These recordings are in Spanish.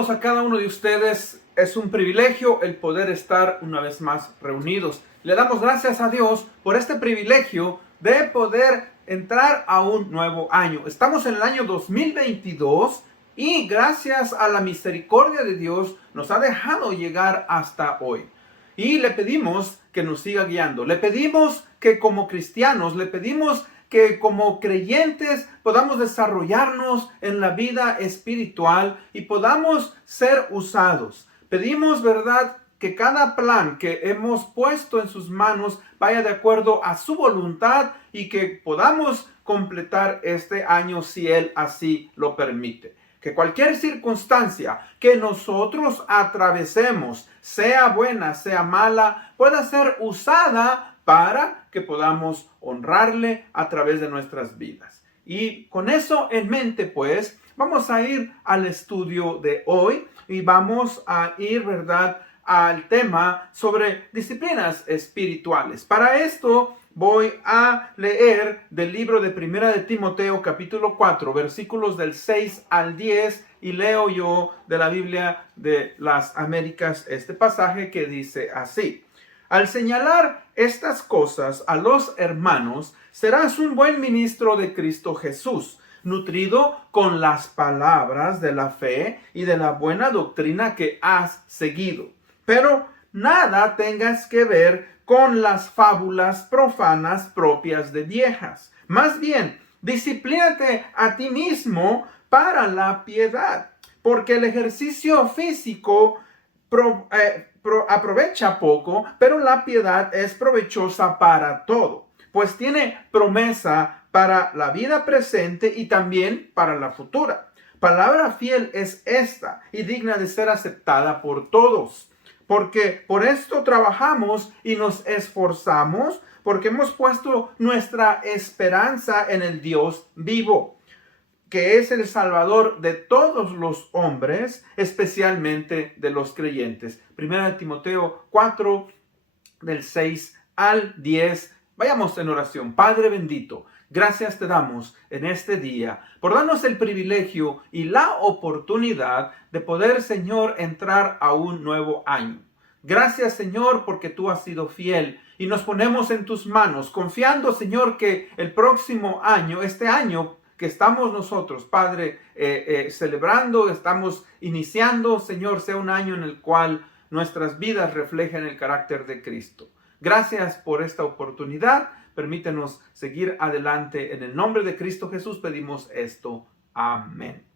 saludos a cada uno de ustedes. Es un privilegio el poder estar una vez más reunidos. Le damos gracias a Dios por este privilegio de poder entrar a un nuevo año. Estamos en el año 2022 y gracias a la misericordia de Dios nos ha dejado llegar hasta hoy. Y le pedimos que nos siga guiando. Le pedimos que como cristianos, le pedimos que como creyentes podamos desarrollarnos en la vida espiritual y podamos ser usados. Pedimos, ¿verdad?, que cada plan que hemos puesto en sus manos vaya de acuerdo a su voluntad y que podamos completar este año si Él así lo permite. Que cualquier circunstancia que nosotros atravesemos, sea buena, sea mala, pueda ser usada para que podamos honrarle a través de nuestras vidas. Y con eso en mente, pues, vamos a ir al estudio de hoy y vamos a ir, ¿verdad?, al tema sobre disciplinas espirituales. Para esto voy a leer del libro de Primera de Timoteo, capítulo 4, versículos del 6 al 10, y leo yo de la Biblia de las Américas este pasaje que dice así: al señalar estas cosas a los hermanos, serás un buen ministro de Cristo Jesús, nutrido con las palabras de la fe y de la buena doctrina que has seguido. Pero nada tengas que ver con las fábulas profanas propias de viejas. Más bien, disciplínate a ti mismo para la piedad, porque el ejercicio físico aprovecha poco, pero la piedad es provechosa para todo, pues tiene promesa para la vida presente y también para la futura. Palabra fiel es esta y digna de ser aceptada por todos, porque por esto trabajamos y nos esforzamos, porque hemos puesto nuestra esperanza en el Dios vivo, que es el Salvador de todos los hombres, especialmente de los creyentes. Primera de Timoteo 4, del 6 al 10. Vayamos en oración. Padre bendito, gracias te damos en este día por darnos el privilegio y la oportunidad de poder, Señor, entrar a un nuevo año. Gracias, Señor, porque tú has sido fiel y nos ponemos en tus manos, confiando, Señor, que el próximo año, este año que estamos nosotros, Padre, celebrando, estamos iniciando, Señor, sea un año en el cual nuestras vidas reflejen el carácter de Cristo. Gracias por esta oportunidad. Permítenos seguir adelante. En el nombre de Cristo Jesús pedimos esto. Amén.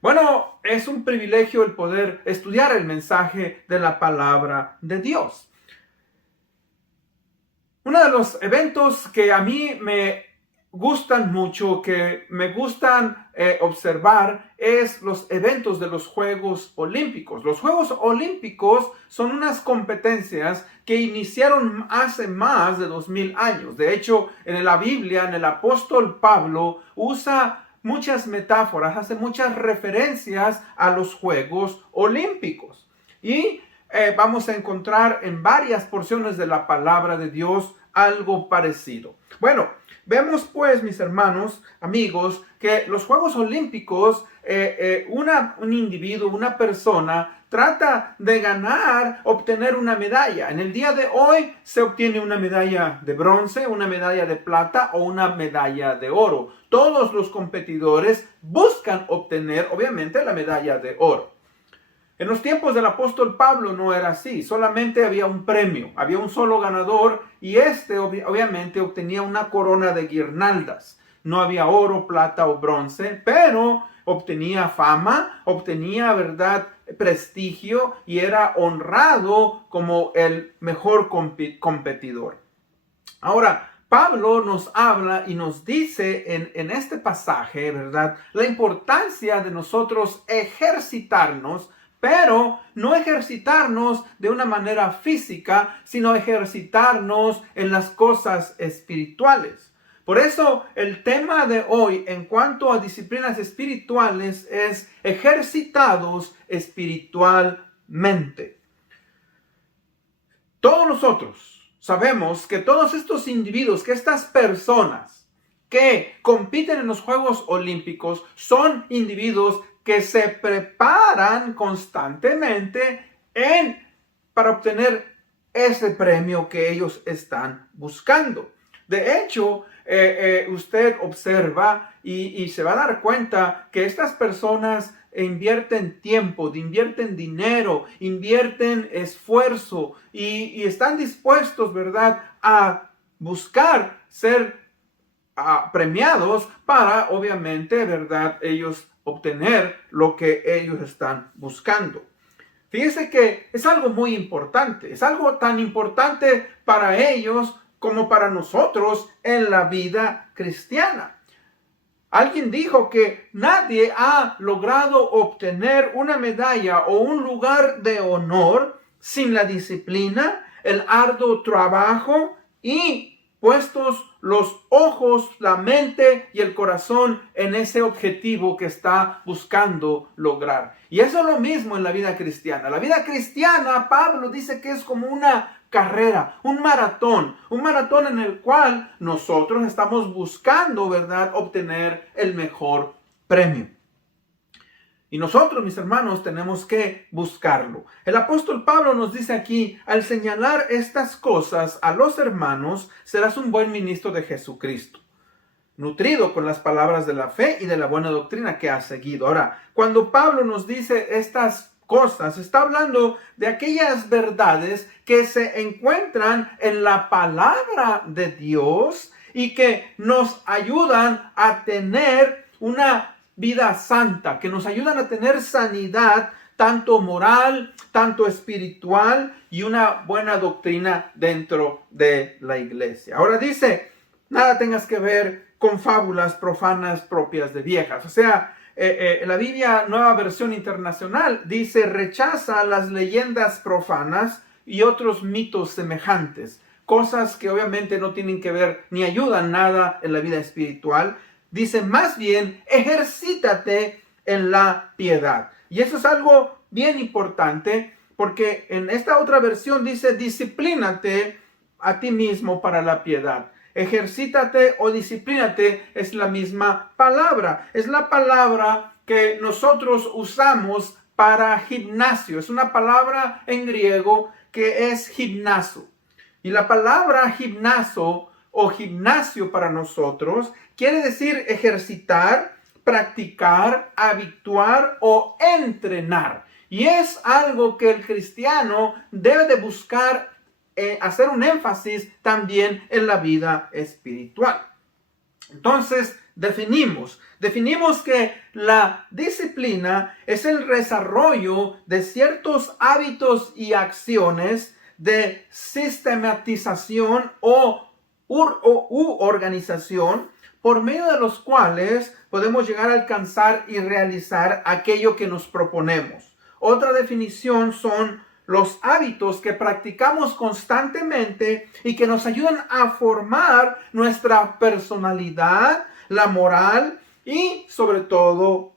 Bueno, es un privilegio el poder estudiar el mensaje de la palabra de Dios. Uno de los eventos que a mí me gustan mucho, que me gustan observar, es los eventos de los Juegos Olímpicos. Los Juegos Olímpicos son unas competencias que iniciaron hace más de 2000 años. De hecho, en la Biblia, en el apóstol Pablo, usa muchas metáforas, hace muchas referencias a los Juegos Olímpicos. Y vamos a encontrar en varias porciones de la palabra de Dios algo parecido. Bueno, vemos pues, mis hermanos, amigos, que los Juegos Olímpicos, un individuo, una persona, trata de ganar, obtener una medalla. En el día de hoy se obtiene una medalla de bronce, una medalla de plata o una medalla de oro. Todos los competidores buscan obtener, obviamente, la medalla de oro. En los tiempos del apóstol Pablo no era así, solamente había un premio, había un solo ganador y obviamente obtenía una corona de guirnaldas. No había oro, plata o bronce, pero obtenía fama, obtenía, ¿verdad?, prestigio y era honrado como el mejor competidor. Ahora, Pablo nos habla y nos dice en este pasaje, ¿verdad?, la importancia de nosotros ejercitarnos, pero no ejercitarnos de una manera física, sino ejercitarnos en las cosas espirituales. Por eso el tema de hoy en cuanto a disciplinas espirituales es ejercitados espiritualmente. Todos nosotros sabemos que todos estos individuos, que estas personas que compiten en los Juegos Olímpicos son individuos que se preparan constantemente para obtener ese premio que ellos están buscando. De hecho, usted observa y se va a dar cuenta que estas personas invierten tiempo, invierten dinero, invierten esfuerzo y están dispuestos, ¿verdad?, a buscar ser premiados para, obviamente, ¿verdad?, ellos obtener lo que ellos están buscando. Fíjese que es algo muy importante, es algo tan importante para ellos como para nosotros en la vida cristiana. Alguien dijo que nadie ha logrado obtener una medalla o un lugar de honor sin la disciplina, el arduo trabajo y puestos los ojos, la mente y el corazón en ese objetivo que está buscando lograr. Y eso es lo mismo en la vida cristiana. La vida cristiana, Pablo dice que es como una carrera, un maratón en el cual nosotros estamos buscando, ¿verdad?, obtener el mejor premio. Y nosotros, mis hermanos, tenemos que buscarlo. El apóstol Pablo nos dice aquí, al señalar estas cosas a los hermanos, serás un buen ministro de Jesucristo, nutrido con las palabras de la fe y de la buena doctrina que has seguido. Ahora, cuando Pablo nos dice estas cosas, está hablando de aquellas verdades que se encuentran en la palabra de Dios y que nos ayudan a tener una vida santa, que nos ayudan a tener sanidad, tanto moral, tanto espiritual y una buena doctrina dentro de la iglesia. Ahora dice, nada tengas que ver con fábulas profanas propias de viejas. O sea, la Biblia Nueva Versión Internacional dice, rechaza las leyendas profanas y otros mitos semejantes, cosas que obviamente no tienen que ver ni ayudan nada en la vida espiritual. Dice, más bien, ejercítate en la piedad. Y eso es algo bien importante, porque en esta otra versión dice, disciplínate a ti mismo para la piedad. Ejercítate o disciplínate es la misma palabra. Es la palabra que nosotros usamos para gimnasio. Es una palabra en griego que es gimnaso. Y la palabra gimnaso o gimnasio para nosotros quiere decir ejercitar, practicar, habituar o entrenar. Y es algo que el cristiano debe de buscar hacer un énfasis también en la vida espiritual. Entonces, definimos que la disciplina es el desarrollo de ciertos hábitos y acciones de sistematización u organización por medio de los cuales podemos llegar a alcanzar y realizar aquello que nos proponemos. Otra definición son los hábitos que practicamos constantemente y que nos ayudan a formar nuestra personalidad, la moral y sobre todo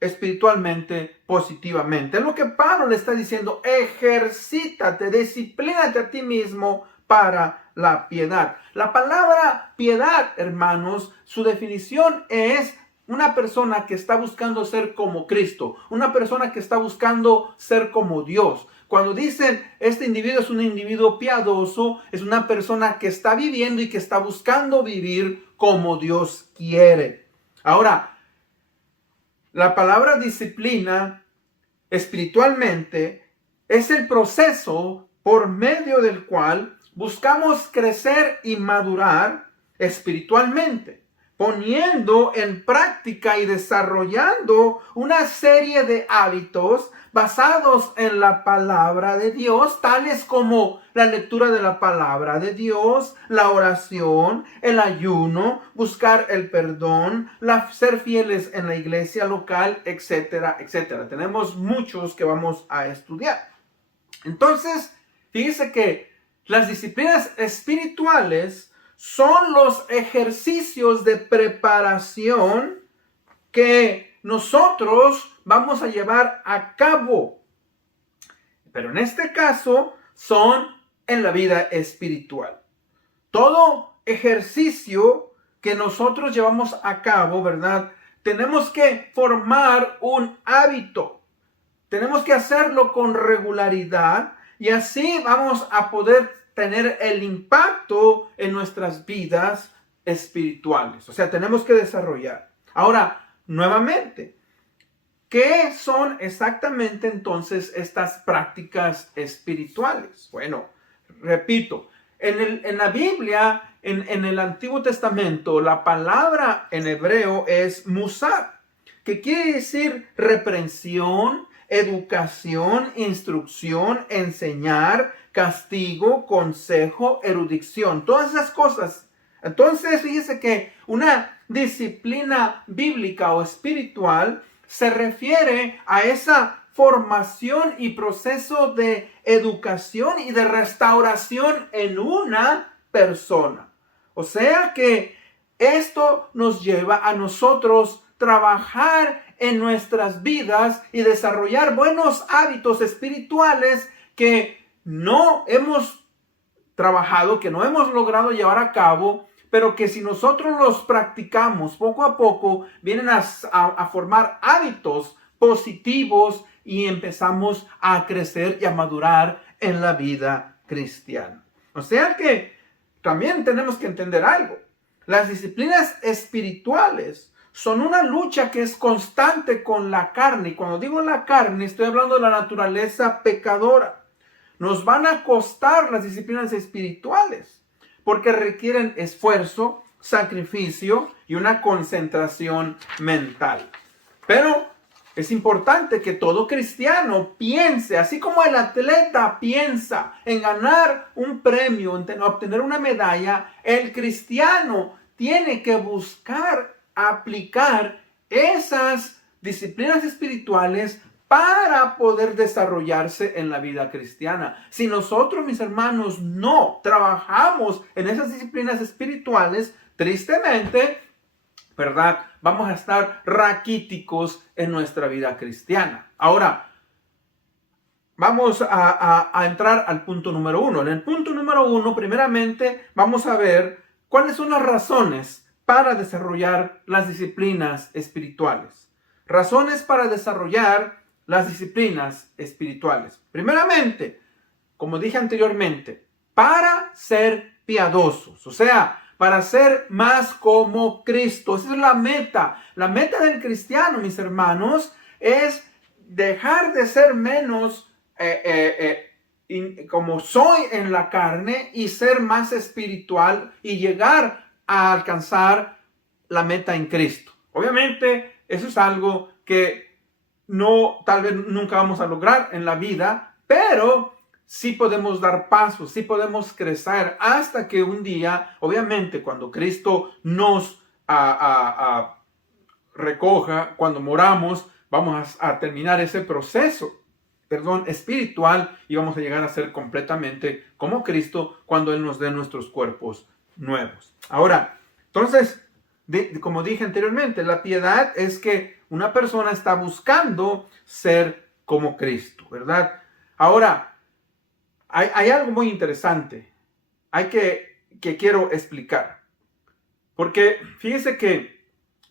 espiritualmente, positivamente. Es lo que Pablo le está diciendo, ejercítate, disciplínate a ti mismo para la piedad. La palabra piedad, hermanos, su definición es una persona que está buscando ser como Cristo, una persona que está buscando ser como Dios. Cuando dicen este individuo es un individuo piadoso, es una persona que está viviendo y que está buscando vivir como Dios quiere. Ahora, la palabra disciplina espiritualmente es el proceso por medio del cual buscamos crecer y madurar espiritualmente, poniendo en práctica y desarrollando una serie de hábitos basados en la palabra de Dios, tales como la lectura de la palabra de Dios, la oración, el ayuno, buscar el perdón, ser fieles en la iglesia local, etcétera, etcétera. Tenemos muchos que vamos a estudiar. Entonces, fíjese que las disciplinas espirituales son los ejercicios de preparación que nosotros vamos a llevar a cabo. Pero en este caso son en la vida espiritual. Todo ejercicio que nosotros llevamos a cabo, ¿verdad? tenemos que formar un hábito. Tenemos que hacerlo con regularidad y así vamos a poder tener el impacto en nuestras vidas espirituales. O sea, tenemos que desarrollar. Ahora, nuevamente, ¿qué son exactamente entonces estas prácticas espirituales? Bueno, repito, en la Biblia, en el Antiguo Testamento, la palabra en hebreo es musar, que quiere decir reprensión, educación, instrucción, enseñar, castigo, consejo, erudición, todas esas cosas. Entonces, fíjese que una disciplina bíblica o espiritual se refiere a esa formación y proceso de educación y de restauración en una persona. O sea que esto nos lleva a nosotros trabajar en nuestras vidas y desarrollar buenos hábitos espirituales que no hemos trabajado, que no hemos logrado llevar a cabo, pero que si nosotros los practicamos poco a poco, vienen a formar hábitos positivos y empezamos a crecer y a madurar en la vida cristiana. O sea que también tenemos que entender algo. Las disciplinas espirituales son una lucha que es constante con la carne. Y cuando digo la carne, estoy hablando de la naturaleza pecadora. Nos van a costar las disciplinas espirituales porque requieren esfuerzo, sacrificio y una concentración mental. Pero es importante que todo cristiano piense, así como el atleta piensa en ganar un premio, en obtener una medalla, el cristiano tiene que buscar aplicar esas disciplinas espirituales para poder desarrollarse en la vida cristiana. Si nosotros, mis hermanos, no trabajamos en esas disciplinas espirituales, tristemente, ¿verdad? Vamos a estar raquíticos en nuestra vida cristiana. Ahora, vamos a entrar al punto número 1. En el punto número 1, primeramente, vamos a ver cuáles son las razones para desarrollar las disciplinas espirituales. Razones para desarrollar las disciplinas espirituales. Primeramente, como dije anteriormente, para ser piadosos, o sea, para ser más como Cristo. Esa es la meta. La meta del cristiano, mis hermanos, es dejar de ser menos como soy en la carne y ser más espiritual y llegar a alcanzar la meta en Cristo. Obviamente, eso es algo que tal vez nunca vamos a lograr en la vida, pero sí podemos dar pasos, sí podemos crecer hasta que un día, obviamente, cuando Cristo nos recoja, cuando moramos, vamos a terminar ese proceso, espiritual y vamos a llegar a ser completamente como Cristo cuando Él nos dé nuestros cuerpos nuevos. Ahora, entonces, como dije anteriormente, la piedad es que una persona está buscando ser como Cristo, ¿verdad? Ahora, hay algo muy interesante que quiero explicar. Porque fíjese que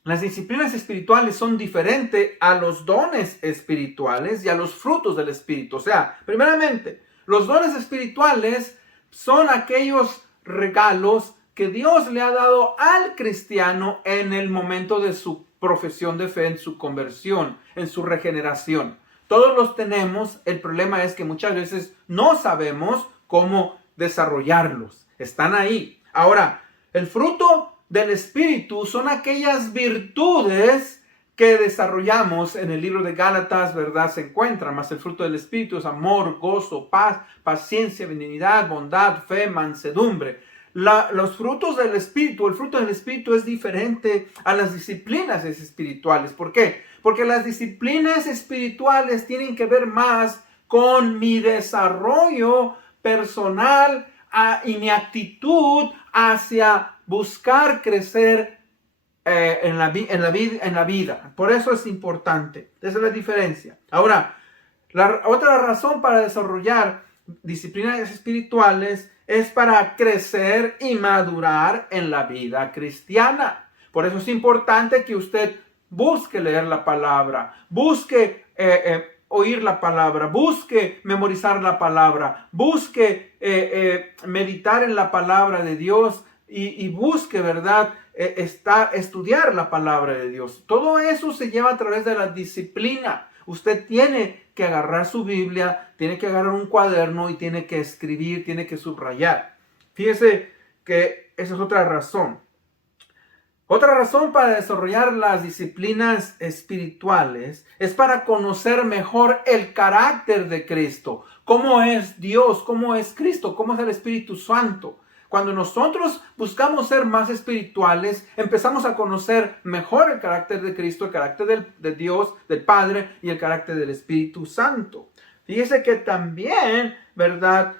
las disciplinas espirituales son diferentes a los dones espirituales y a los frutos del Espíritu. O sea, primeramente, los dones espirituales son aquellos regalos que Dios le ha dado al cristiano en el momento de su profesión de fe, en su conversión, en su regeneración. Todos los tenemos, el problema es que muchas veces no sabemos cómo desarrollarlos. Están ahí. Ahora, el fruto del Espíritu son aquellas virtudes que desarrollamos en el libro de Gálatas, ¿verdad? Se encuentran, más el fruto del Espíritu es amor, gozo, paz, paciencia, benignidad, bondad, fe, mansedumbre. Los frutos del Espíritu, el fruto del Espíritu es diferente a las disciplinas espirituales. ¿Por qué? Porque las disciplinas espirituales tienen que ver más con mi desarrollo personal y mi actitud hacia buscar crecer en la vida. Por eso es importante. Esa es la diferencia. Ahora, la otra razón para desarrollar disciplinas espirituales es para crecer y madurar en la vida cristiana. Por eso es importante que usted busque leer la palabra, busque oír la palabra, busque memorizar la palabra, busque meditar en la palabra de Dios y busque, ¿verdad? Estudiar la palabra de Dios. Todo eso se lleva a través de la disciplina. Usted tiene que agarrar su Biblia, tiene que agarrar un cuaderno y tiene que escribir, tiene que subrayar. Fíjese que esa es otra razón. Otra razón para desarrollar las disciplinas espirituales es para conocer mejor el carácter de Cristo. ¿Cómo es Dios? ¿Cómo es Cristo? ¿Cómo es el Espíritu Santo? Cuando nosotros buscamos ser más espirituales, empezamos a conocer mejor el carácter de Cristo, el carácter de Dios, del Padre y el carácter del Espíritu Santo. Fíjese que también, ¿verdad?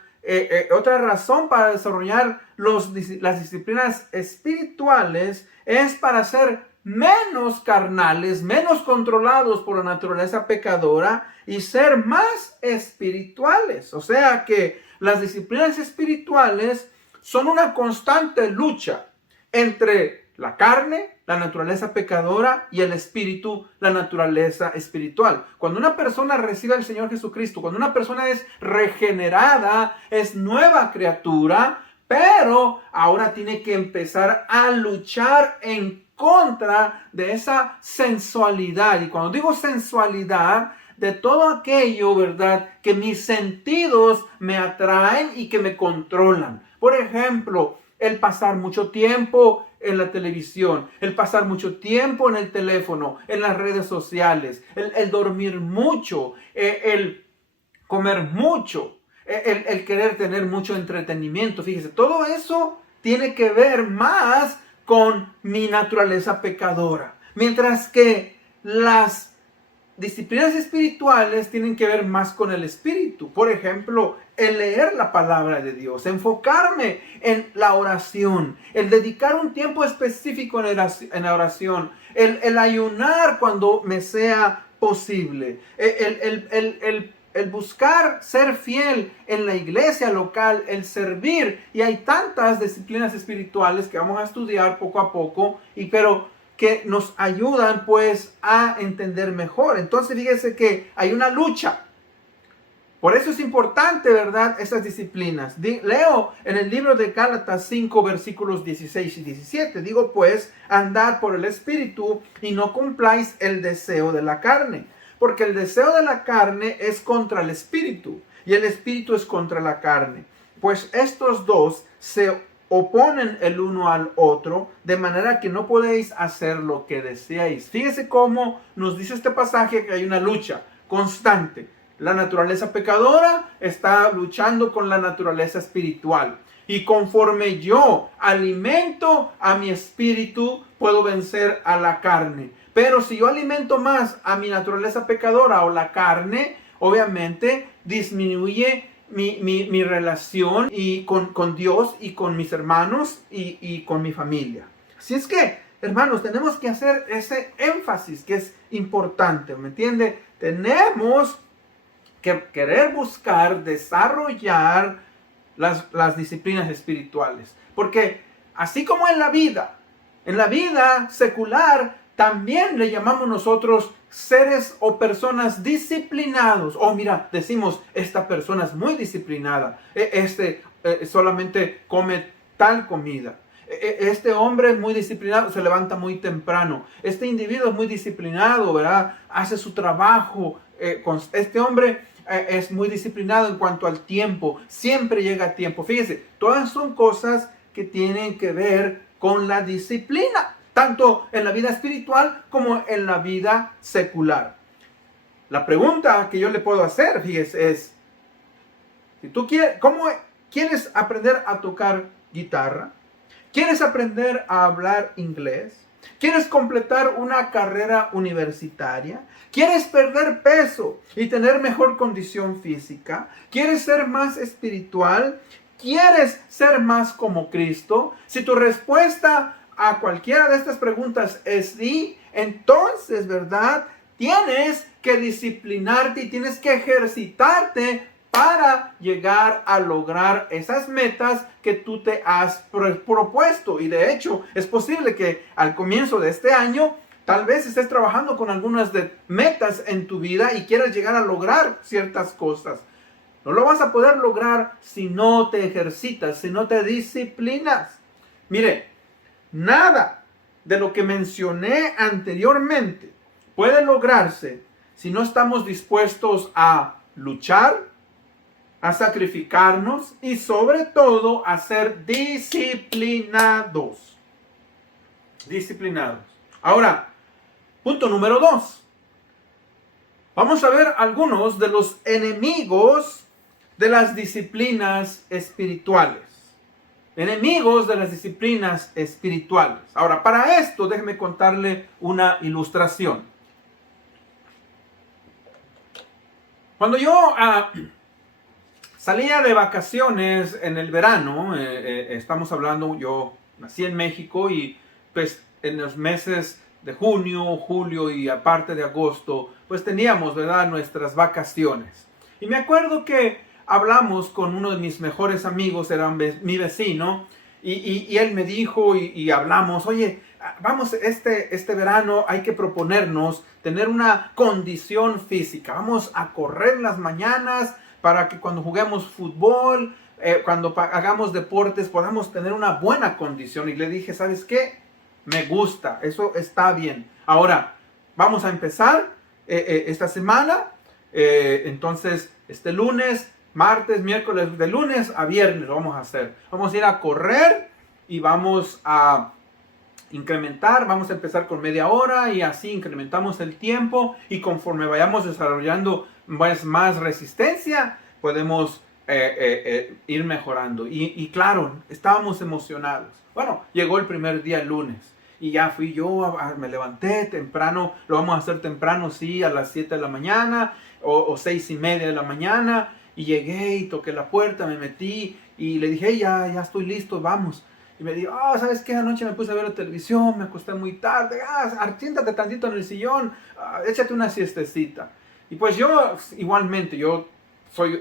Otra razón para desarrollar las disciplinas espirituales es para ser menos carnales, menos controlados por la naturaleza pecadora y ser más espirituales. O sea que las disciplinas espirituales son una constante lucha entre la carne, la naturaleza pecadora, y el espíritu, la naturaleza espiritual. Cuando una persona recibe al Señor Jesucristo, cuando una persona es regenerada, es nueva criatura, pero ahora tiene que empezar a luchar en contra de esa sensualidad. Y cuando digo sensualidad, de todo aquello, ¿verdad?, que mis sentidos me atraen y que me controlan. Por ejemplo, el pasar mucho tiempo en la televisión, el pasar mucho tiempo en el teléfono, en las redes sociales, el dormir mucho, el comer mucho, el querer tener mucho entretenimiento. Fíjese, todo eso tiene que ver más con mi naturaleza pecadora. Mientras que las disciplinas espirituales tienen que ver más con el espíritu. Por ejemplo, el leer la palabra de Dios, enfocarme en la oración, el dedicar un tiempo específico en la oración, el ayunar cuando me sea posible, el buscar ser fiel en la iglesia local, el servir. Y hay tantas disciplinas espirituales que vamos a estudiar poco a poco, pero que nos ayudan pues a entender mejor. Entonces fíjese que hay una lucha. Por eso es importante, ¿verdad?, estas disciplinas. Leo en el libro de Gálatas 5, versículos 16 y 17. Digo pues, andad por el Espíritu y no cumpláis el deseo de la carne. Porque el deseo de la carne es contra el Espíritu y el Espíritu es contra la carne. Pues estos dos se oponen el uno al otro, de manera que no podéis hacer lo que deseáis. Fíjese cómo nos dice este pasaje que hay una lucha constante. La naturaleza pecadora está luchando con la naturaleza espiritual. Y conforme yo alimento a mi espíritu, puedo vencer a la carne. Pero si yo alimento más a mi naturaleza pecadora o la carne, obviamente disminuye mi relación y con Dios y con mis hermanos y con mi familia. Así es que, hermanos, tenemos que hacer ese énfasis que es importante, ¿me entiende? Tenemos que querer buscar desarrollar las disciplinas espirituales. Porque así como en la vida secular, también le llamamos nosotros seres o personas disciplinados. Oh, mira, decimos, esta persona es muy disciplinada. Solamente come tal comida. Este hombre es muy disciplinado, se levanta muy temprano. Este individuo es muy disciplinado, ¿verdad? Hace su trabajo. Este hombre es muy disciplinado en cuanto al tiempo. Siempre llega a tiempo. Fíjese, todas son cosas que tienen que ver con la disciplina, tanto en la vida espiritual como en la vida secular. La pregunta que yo le puedo hacer, fíjese, es, si tú quieres aprender a tocar guitarra, quieres aprender a hablar inglés, quieres completar una carrera universitaria, quieres perder peso y tener mejor condición física, quieres ser más espiritual, quieres ser más como Cristo, si tu respuesta a cualquiera de estas preguntas es sí, entonces, ¿verdad?, tienes que disciplinarte y tienes que ejercitarte para llegar a lograr esas metas que tú te has propuesto. Y de hecho, es posible que al comienzo de este año Tal vez estés trabajando con algunas de metas en tu vida y quieras llegar a lograr ciertas cosas. No lo vas a poder lograr si no te ejercitas, si no te disciplinas. Mire, nada de lo que mencioné anteriormente puede lograrse si no estamos dispuestos a luchar, a sacrificarnos y sobre todo a ser disciplinados. Disciplinados. Ahora, punto número 2. Vamos a ver algunos de los enemigos de las disciplinas espirituales. Enemigos de las disciplinas espirituales. Ahora, para esto, déjeme contarle una ilustración. Cuando yo salía de vacaciones en el verano, estamos hablando, yo nací en México y pues en los meses de junio, julio y aparte de agosto, pues teníamos, ¿verdad?, nuestras vacaciones. Y me acuerdo que hablamos con uno de mis mejores amigos, era mi vecino, y él me dijo y hablamos, oye, vamos, este verano hay que proponernos tener una condición física. Vamos a correr en las mañanas para que cuando juguemos fútbol, cuando hagamos deportes, podamos tener una buena condición. Y le dije, ¿sabes qué? Me gusta, eso está bien. Ahora, vamos a empezar esta semana. Entonces, este lunes, martes, miércoles, de lunes a viernes lo vamos a hacer. Vamos a ir a correr y vamos a incrementar, vamos a empezar con media hora y así incrementamos el tiempo y conforme vayamos desarrollando más resistencia, podemos ir mejorando. Y claro, estábamos emocionados. Bueno, llegó el primer día, el lunes, y ya fui yo, me levanté temprano, lo vamos a hacer temprano, sí, a las 7 de la mañana o 6:30 de la mañana, y llegué y toqué la puerta, me metí y le dije, ya estoy listo, vamos. Y me dijo, ¿sabes qué? Anoche me puse a ver la televisión, me acosté muy tarde, siéntate tantito en el sillón, échate una siestecita. Y pues yo, igualmente,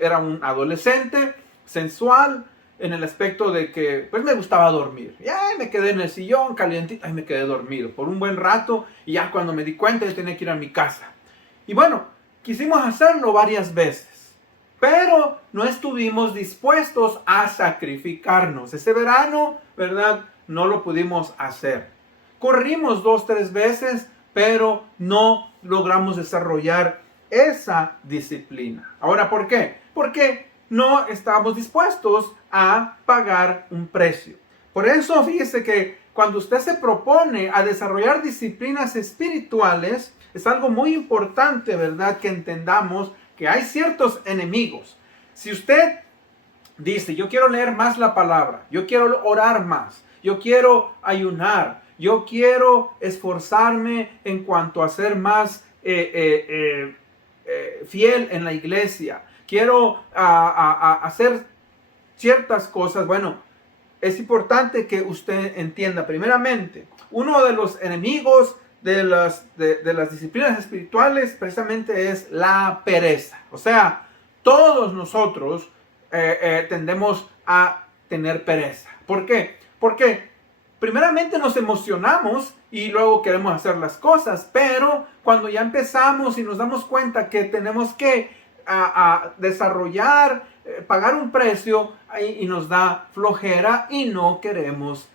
era un adolescente, sensual, en el aspecto de que, pues me gustaba dormir. Ya me quedé en el sillón, calientito, y me quedé dormido por un buen rato, y ya cuando me di cuenta, yo tenía que ir a mi casa. Y bueno, quisimos hacerlo varias veces, pero no estuvimos dispuestos a sacrificarnos. Ese verano, ¿verdad?, no lo pudimos hacer. Corrimos 2-3 veces, pero no logramos desarrollar esa disciplina. Ahora, ¿por qué? Porque no estamos dispuestos a pagar un precio. Por eso, fíjese que cuando usted se propone a desarrollar disciplinas espirituales, es algo muy importante, ¿verdad?, que entendamos que hay ciertos enemigos. Si usted dice, yo quiero leer más la palabra, yo quiero orar más, yo quiero ayunar, yo quiero esforzarme en cuanto a ser más fiel en la iglesia, quiero hacer ciertas cosas, bueno, es importante que usted entienda, primeramente, uno de los enemigos de las disciplinas espirituales precisamente es la pereza. O sea, todos nosotros tendemos a tener pereza. ¿Por qué? Porque primeramente nos emocionamos y luego queremos hacer las cosas, pero cuando ya empezamos y nos damos cuenta que tenemos que desarrollar, pagar un precio, y nos da flojera y no queremos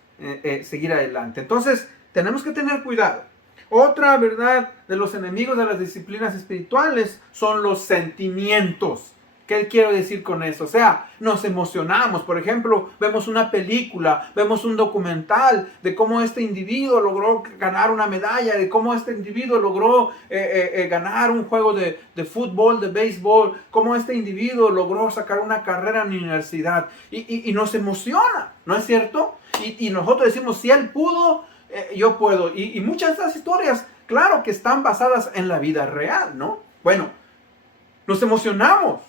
seguir adelante. Entonces, tenemos que tener cuidado. Otra verdad de los enemigos de las disciplinas espirituales son los sentimientos. ¿Qué quiero decir con eso? O sea, nos emocionamos. Por ejemplo, vemos una película, vemos un documental de cómo este individuo logró ganar una medalla, de cómo este individuo logró ganar un juego de fútbol, de béisbol, cómo este individuo logró sacar una carrera en la universidad. Y nos emociona, ¿no es cierto? Y nosotros decimos, si él pudo, yo puedo. Y muchas de estas historias, claro que están basadas en la vida real, ¿no? Bueno, nos emocionamos.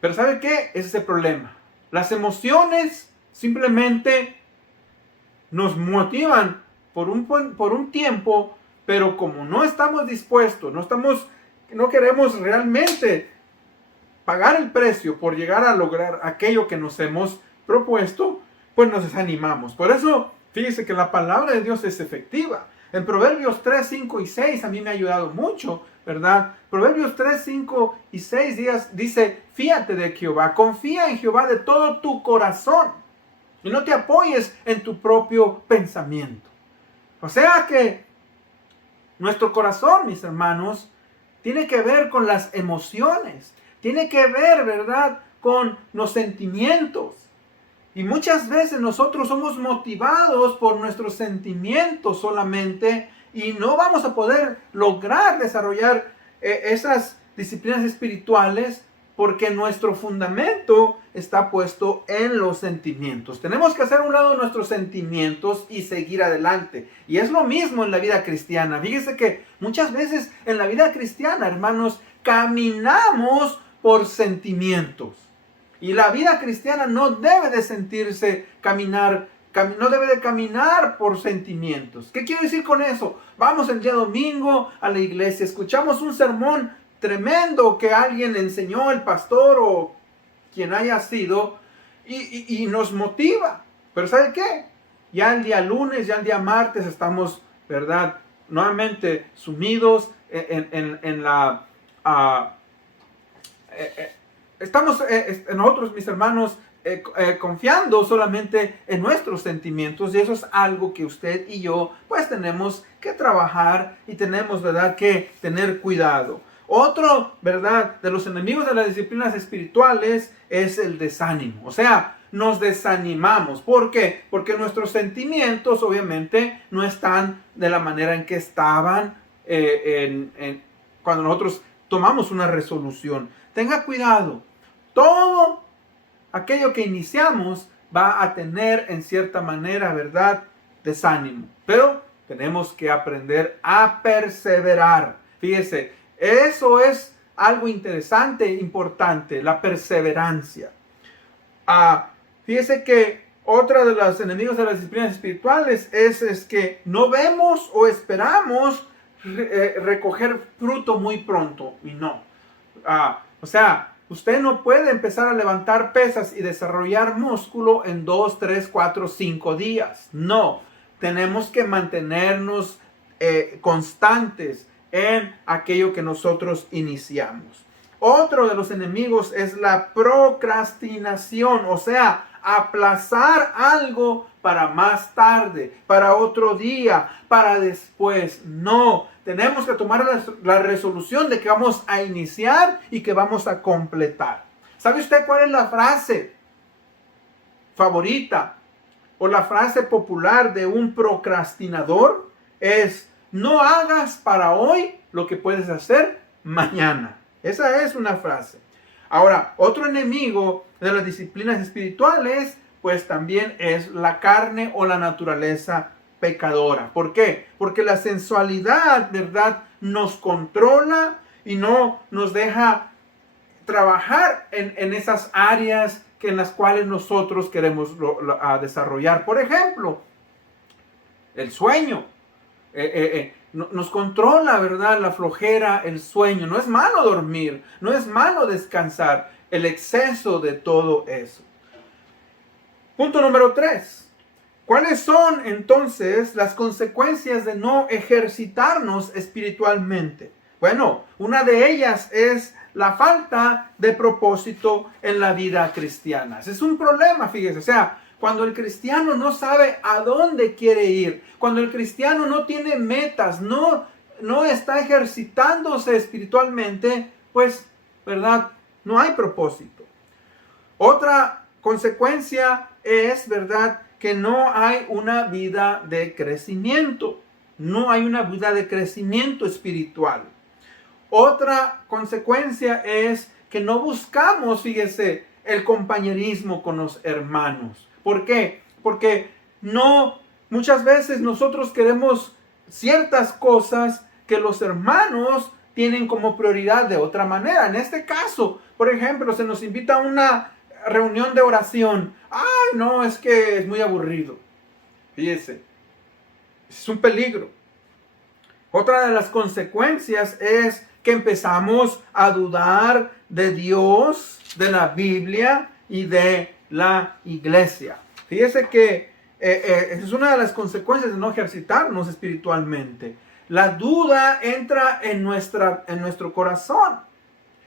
Pero ¿sabe qué? Ese es el problema. Las emociones simplemente nos motivan por un tiempo, pero como no estamos dispuestos, no queremos realmente pagar el precio por llegar a lograr aquello que nos hemos propuesto, pues nos desanimamos. Por eso, fíjese que la palabra de Dios es efectiva. En Proverbios 3, 5 y 6 a mí me ha ayudado mucho, ¿verdad? Proverbios 3, 5 y 6 dice, fíate de Jehová, confía en Jehová de todo tu corazón y no te apoyes en tu propio pensamiento. O sea que nuestro corazón, mis hermanos, tiene que ver con las emociones, tiene que ver, ¿verdad?, con los sentimientos. Y muchas veces nosotros somos motivados por nuestros sentimientos solamente y no vamos a poder lograr desarrollar esas disciplinas espirituales porque nuestro fundamento está puesto en los sentimientos. Tenemos que hacer a un lado nuestros sentimientos y seguir adelante. Y es lo mismo en la vida cristiana. Fíjese que muchas veces en la vida cristiana, hermanos, caminamos por sentimientos. Y la vida cristiana no debe de no debe de caminar por sentimientos. ¿Qué quiero decir con eso? Vamos el día domingo a la iglesia, escuchamos un sermón tremendo que alguien enseñó, el pastor o quien haya sido, y nos motiva. Pero ¿sabe qué? Ya el día lunes, ya el día martes estamos, ¿verdad?, nuevamente sumidos en la... estamos nosotros, mis hermanos, confiando solamente en nuestros sentimientos, y eso es algo que usted y yo pues tenemos que trabajar y tenemos, ¿verdad?, que tener cuidado. Otro, ¿verdad?, de los enemigos de las disciplinas espirituales es el desánimo. O sea, nos desanimamos. ¿Por qué? Porque nuestros sentimientos obviamente no están de la manera en que estaban cuando nosotros tomamos una resolución. Tenga cuidado. Todo aquello que iniciamos va a tener en cierta manera, ¿verdad?, desánimo. Pero tenemos que aprender a perseverar. Fíjese, eso es algo interesante, importante, la perseverancia. Fíjese que otra de los enemigos de las disciplinas espirituales es que no vemos o esperamos recoger fruto muy pronto. Y no. O sea, usted no puede empezar a levantar pesas y desarrollar músculo en 2, 3, 4, 5 días. No, tenemos que mantenernos constantes en aquello que nosotros iniciamos. Otro de los enemigos es la procrastinación, o sea, aplazar algo para más tarde, para otro día, para después. No, tenemos que tomar la resolución de que vamos a iniciar y que vamos a completar. ¿Sabe usted cuál es la frase favorita o la frase popular de un procrastinador? Es: no hagas para hoy lo que puedes hacer mañana. Esa es una frase. Ahora, otro enemigo de las disciplinas espirituales, pues también es la carne o la naturaleza pecadora. ¿Por qué? Porque la sensualidad, ¿verdad?, nos controla y no nos deja trabajar en esas áreas en las cuales nosotros queremos desarrollar. Por ejemplo, el sueño. Nos controla, ¿verdad?, la flojera, el sueño. No es malo dormir, no es malo descansar, el exceso de todo eso. Punto número 3. ¿Cuáles son entonces las consecuencias de no ejercitarnos espiritualmente? Bueno, una de ellas es la falta de propósito en la vida cristiana. Ese es un problema, fíjese. O sea, cuando el cristiano no sabe a dónde quiere ir, cuando el cristiano no tiene metas, no está ejercitándose espiritualmente, pues, ¿verdad?, no hay propósito. Otra consecuencia es, ¿verdad?, que no hay una vida de crecimiento. No hay una vida de crecimiento espiritual. Otra consecuencia es que no buscamos, fíjese, el compañerismo con los hermanos. ¿Por qué? Porque muchas veces nosotros queremos ciertas cosas que los hermanos tienen como prioridad de otra manera. En este caso, por ejemplo, se nos invita a una reunión de oración. Ay, no, es que es muy aburrido. Fíjese, es un peligro. Otra de las consecuencias es que empezamos a dudar de Dios, de la Biblia y de la iglesia. Fíjese que es una de las consecuencias de no ejercitarnos espiritualmente. La duda entra en nuestro corazón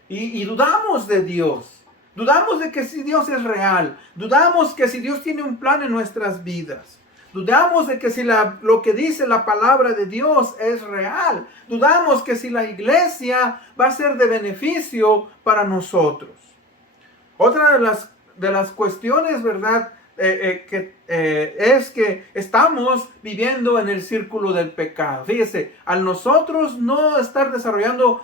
y dudamos de Dios. Dudamos de que si Dios es real. Dudamos que si Dios tiene un plan en nuestras vidas. Dudamos de que si lo que dice la palabra de Dios es real. Dudamos que si la iglesia va a ser de beneficio para nosotros. Otra de las cuestiones, ¿verdad? Es que estamos viviendo en el círculo del pecado. Fíjese, al nosotros no estar desarrollando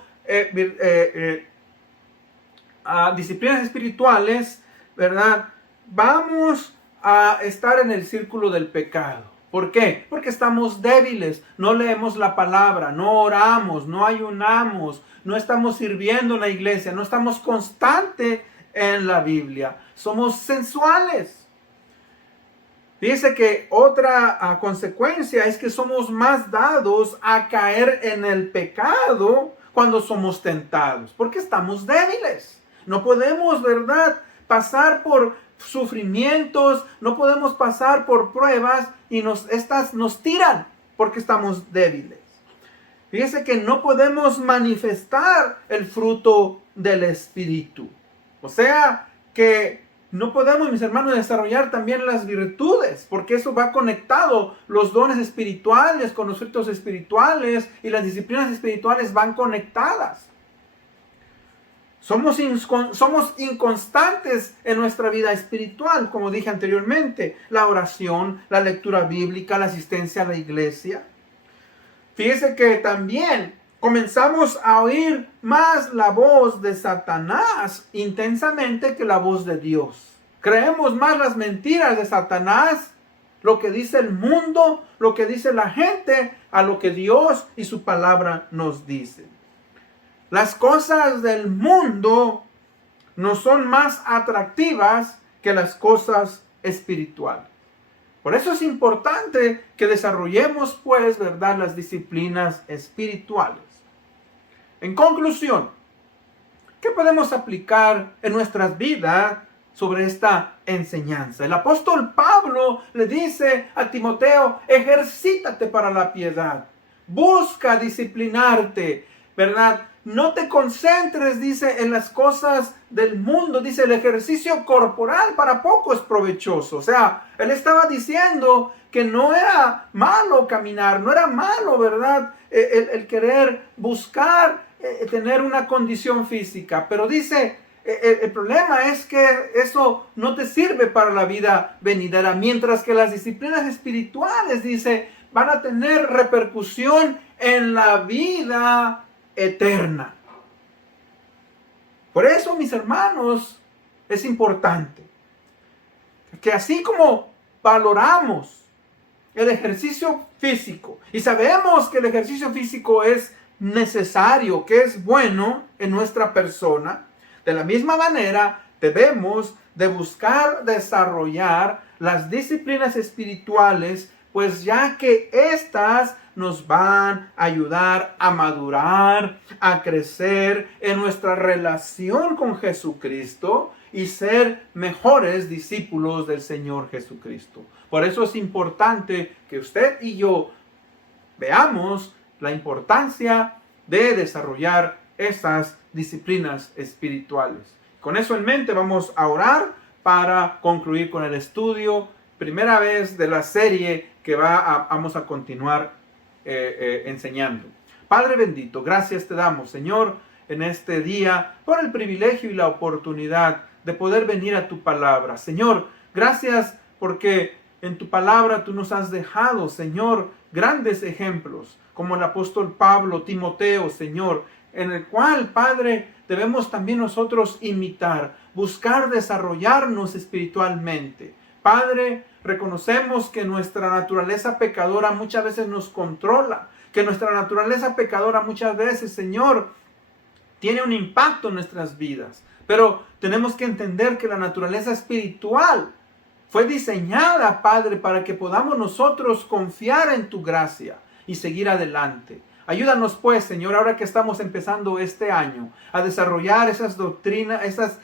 disciplinas espirituales, ¿verdad? Vamos a estar en el círculo del pecado. ¿Por qué? Porque estamos débiles, no leemos la palabra, no oramos, no ayunamos, no estamos sirviendo en la iglesia, no estamos constantes en la Biblia, somos sensuales. Dice que otra consecuencia es que somos más dados a caer en el pecado cuando somos tentados, porque estamos débiles. No podemos, ¿verdad?, pasar por sufrimientos, no podemos pasar por pruebas y estas nos tiran porque estamos débiles. Fíjese que no podemos manifestar el fruto del Espíritu. O sea que no podemos, mis hermanos, desarrollar también las virtudes, porque eso va conectado. Los dones espirituales con los frutos espirituales y las disciplinas espirituales van conectadas. Somos inconstantes en nuestra vida espiritual, como dije anteriormente. La oración, la lectura bíblica, la asistencia a la iglesia. Fíjese que también comenzamos a oír más la voz de Satanás intensamente que la voz de Dios. Creemos más las mentiras de Satanás, lo que dice el mundo, lo que dice la gente, a lo que Dios y su palabra nos dicen. Las cosas del mundo no son más atractivas que las cosas espirituales. Por eso es importante que desarrollemos, pues, ¿verdad?, las disciplinas espirituales. En conclusión, ¿qué podemos aplicar en nuestras vidas sobre esta enseñanza? El apóstol Pablo le dice a Timoteo: ejercítate para la piedad, busca disciplinarte, ¿verdad? No te concentres, dice, en las cosas del mundo. Dice, el ejercicio corporal para poco es provechoso. O sea, él estaba diciendo que no era malo caminar, no era malo, ¿verdad?, el querer buscar tener una condición física. Pero dice, el problema es que eso no te sirve para la vida venidera. Mientras que las disciplinas espirituales, dice, van a tener repercusión en la vida eterna. Por eso, mis hermanos, es importante que así como valoramos el ejercicio físico y sabemos que el ejercicio físico es necesario, que es bueno en nuestra persona, de la misma manera debemos de buscar desarrollar las disciplinas espirituales, pues ya que estas nos van a ayudar a madurar, a crecer en nuestra relación con Jesucristo y ser mejores discípulos del Señor Jesucristo. Por eso es importante que usted y yo veamos la importancia de desarrollar estas disciplinas espirituales. Con eso en mente vamos a orar para concluir con el estudio, primera vez de la serie que vamos a continuar enseñando. Padre bendito, gracias te damos, Señor, en este día por el privilegio y la oportunidad de poder venir a tu palabra. Señor, gracias porque en tu palabra tú nos has dejado, Señor, grandes ejemplos, como el apóstol Pablo, Timoteo, Señor, en el cual, Padre, debemos también nosotros imitar, buscar desarrollarnos espiritualmente. Padre, reconocemos que nuestra naturaleza pecadora muchas veces nos controla, que nuestra naturaleza pecadora muchas veces, Señor, tiene un impacto en nuestras vidas. Pero tenemos que entender que la naturaleza espiritual fue diseñada, Padre, para que podamos nosotros confiar en tu gracia y seguir adelante. Ayúdanos pues, Señor, ahora que estamos empezando este año, a desarrollar esas doctrinas, esas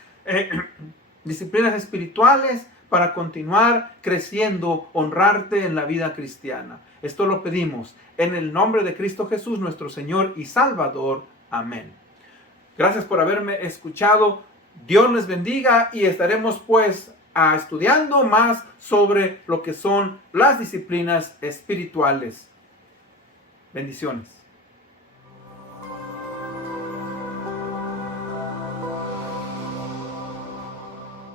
disciplinas espirituales, para continuar creciendo, honrarte en la vida cristiana. Esto lo pedimos en el nombre de Cristo Jesús, nuestro Señor y Salvador. Amén. Gracias por haberme escuchado. Dios les bendiga y estaremos pues estudiando más sobre lo que son las disciplinas espirituales. Bendiciones.